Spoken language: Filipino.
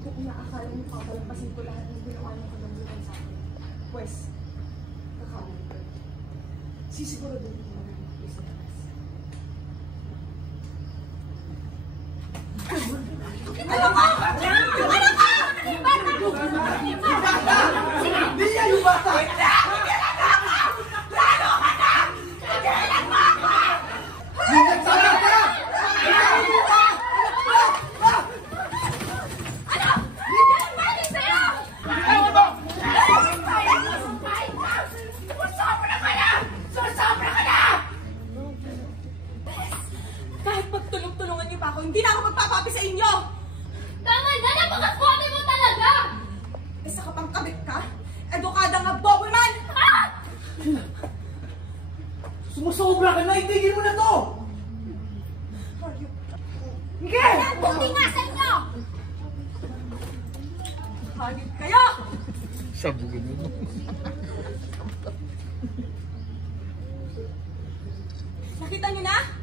Kung inaakala mo papalampasin ko lahat ng ginawa ng kalambutan sa akin, pues, kakawin ko. Sisiguraduhin ko na ng sa labas. Ano ka? Ano ka? Hindi niya yung bata! Kahit pagtulong-tulungan niyo pa ako, hindi na ako magpapapi sa inyo! Tama na! Napakapote mo talaga! Isa ka pang kabit ka? Edukada nga bobo man! Ah! Sumusobra ka na! Itigil mo na to! Sige! Buti nga sa inyo! Hayop kayo! Sabugin mo. Nakita niyo na?